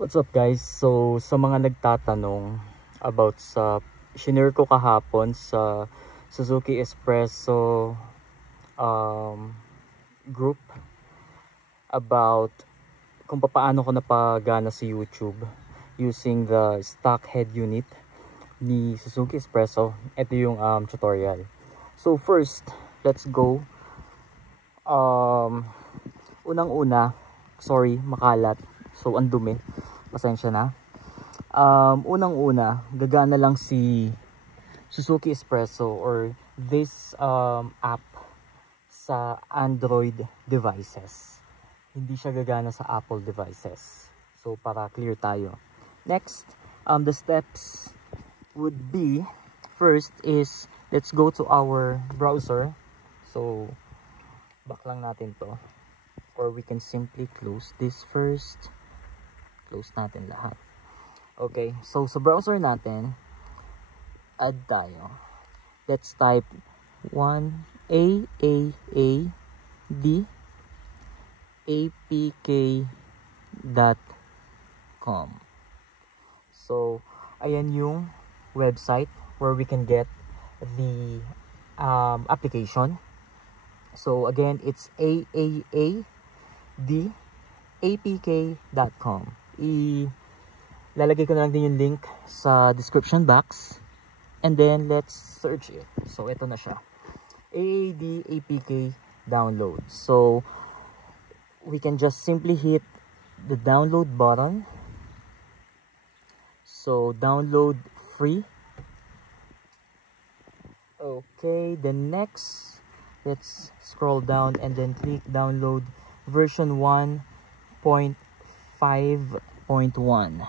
What's up guys? So sa mga nagtatanong about sa shinare ko kahapon sa Suzuki Espresso group about kung paano ko napagana sa YouTube using the stock head unit ni Suzuki Espresso. Ito yung tutorial. So first, let's go. Unang-una, sorry, makalat. So ang dumi. Pasensya na. Unang-una, gagana lang si Suzuki Espresso or this app sa Android devices. Hindi siya gagana sa Apple devices. So para clear tayo. Next, the steps would be, first is let's go to our browser. So back lang natin to, or we can simply close this first. Close natin lahat. Okay, so sa browser natin, add tayo. Let's type 1AAAD.apk.com. So ayan yung website where we can get the application. So again, it's AAADapk.com. Lalagay ko na lang din yung link sa description box, and then let's search it. So ito na siya, AADapk download. So we can just simply hit the download button. So download free. Okay, then next, let's scroll down and then click download version 1.5.1.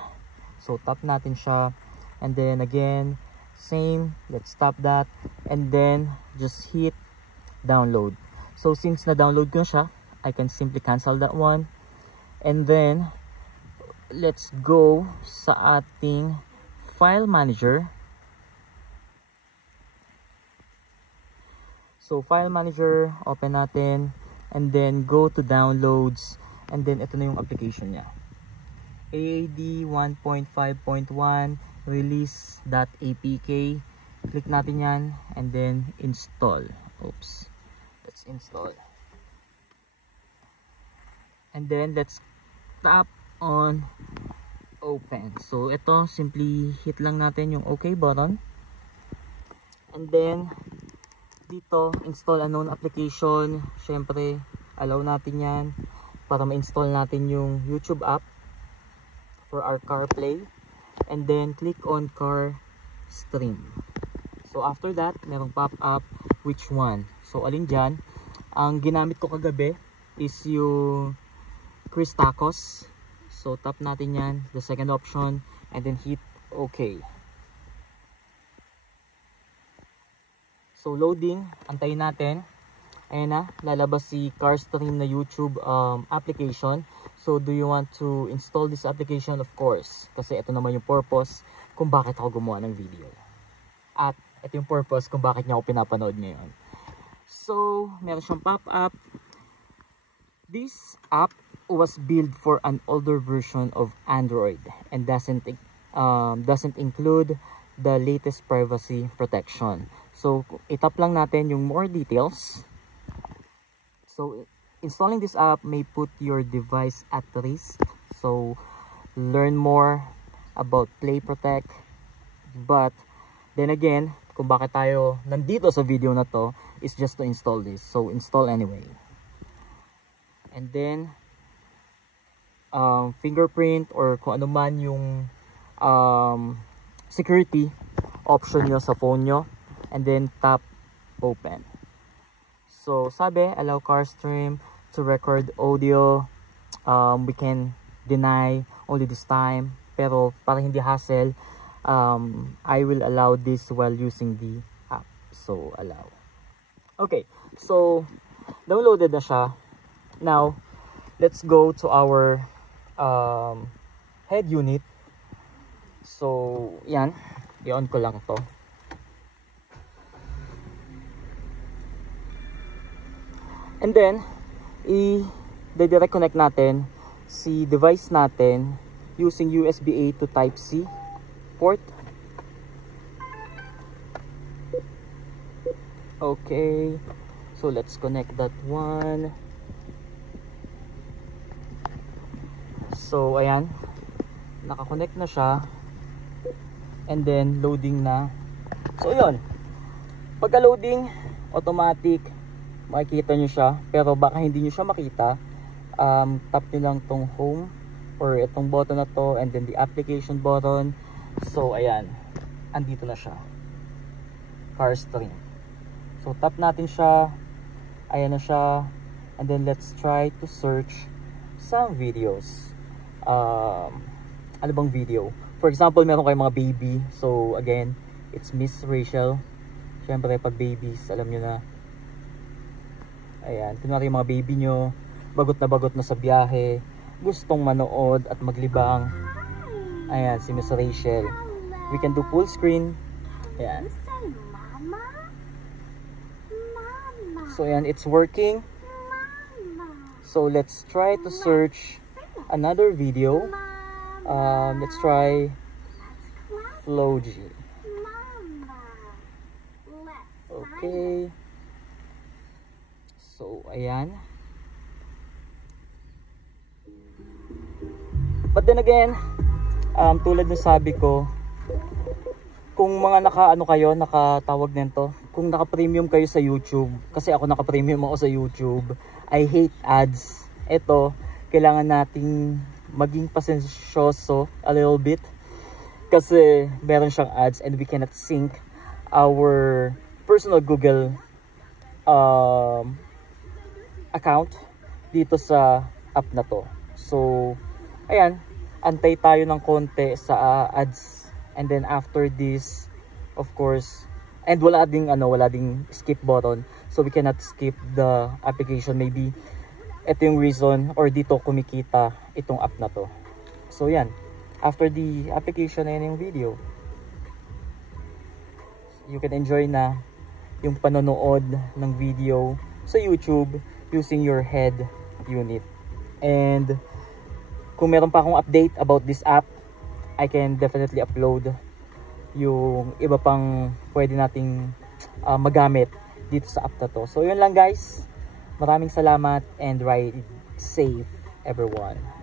So tap natin siya, and then again same, let's tap that, and then just hit download. So since na download ko na siya, I can simply cancel that one, and then let's go sa ating file manager. So file manager, open natin, and then go to downloads, and then ito na yung application niya, AAD 1.5.1 release.apk. Click natin yan, and then install. Oops, let's install, and then let's tap on open. So ito, simply hit lang natin yung OK button, and then dito, install unknown application. Syempre, allow natin yan para ma-install natin yung YouTube app for our CarPlay, and then click on car stream. So after that, merong pop-up, which one? So alin dyan? Ang ginamit ko kagabi is yung Chris Tacos. So tap natin yan, the second option, and then hit OK. So loading, antayin natin. Ayan na, lalabas si CarStream na YouTube application. So do you want to install this application? Of course, kasi ito naman yung purpose kung bakit ako gumawa ng video. At ito yung purpose kung bakit niya ako pinapanood ngayon. So meron siyang pop-up. This app was built for an older version of Android and doesn't include the latest privacy protection. So itap lang natin yung more details. So installing this app may put your device at risk. So learn more about Play Protect. But then again, kung bakit tayo nandito sa video na to is just to install this. So install anyway. And then fingerprint or kung ano man yung security option nyo sa phone nyo, and then tap open. So sabi, allow CarStream to record audio. We can deny only this time, pero para hindi hassle, I will allow this while using the app. So allow. Okay, so downloaded na siya. Now let's go to our head unit. So yan, i-on ko lang to. And then i-direct connect natin si device natin using USB-A to Type-C port. Okay, so let's connect that one. So ayan, nakakonect na siya, and then loading na. So yun, pagka loading automatic makikita nyo siya, pero baka hindi nyo siya makita. Tap nyo lang tong home or itong button na to, and then the application button. So ayan, andito na siya, CarStream. So tap natin siya, ayan na siya, and then let's try to search some videos. Ano bang video? For example, meron kayong mga baby. So again, it's Miss Rachel. Syempre pag babies, alam nyo na. Ayan, kunwari yung mga baby nyo, bagot na sa biyahe, gustong manood at maglibang. Ayan, si Miss Rachel. We can do full screen. Ayan. So ayan, it's working. So let's try to search another video. Let's try Floji. Okay. So ayan. But then again, tulad ng sabi ko, kung mga nakatawag nito, kung naka-premium kayo sa YouTube, kasi ako naka-premium ako sa YouTube, I hate ads. Ito, kailangan nating maging pasensyoso a little bit, kasi meron siyang ads and we cannot sync our personal Google account dito sa app na to. So, ayan, antay tayo ng konti sa ads, and then after this, of course, and wala ding skip button, so we cannot skip the application. Maybe ito yung reason, or dito kumikita itong app na to. So yan, after the application na yung video, you can enjoy na yung panonood ng video sa YouTube using your head unit. And kung meron pa akong update about this app, I can definitely upload yung iba pang pwede nating magamit dito sa app na to. So yun lang guys, maraming salamat and ride safe everyone.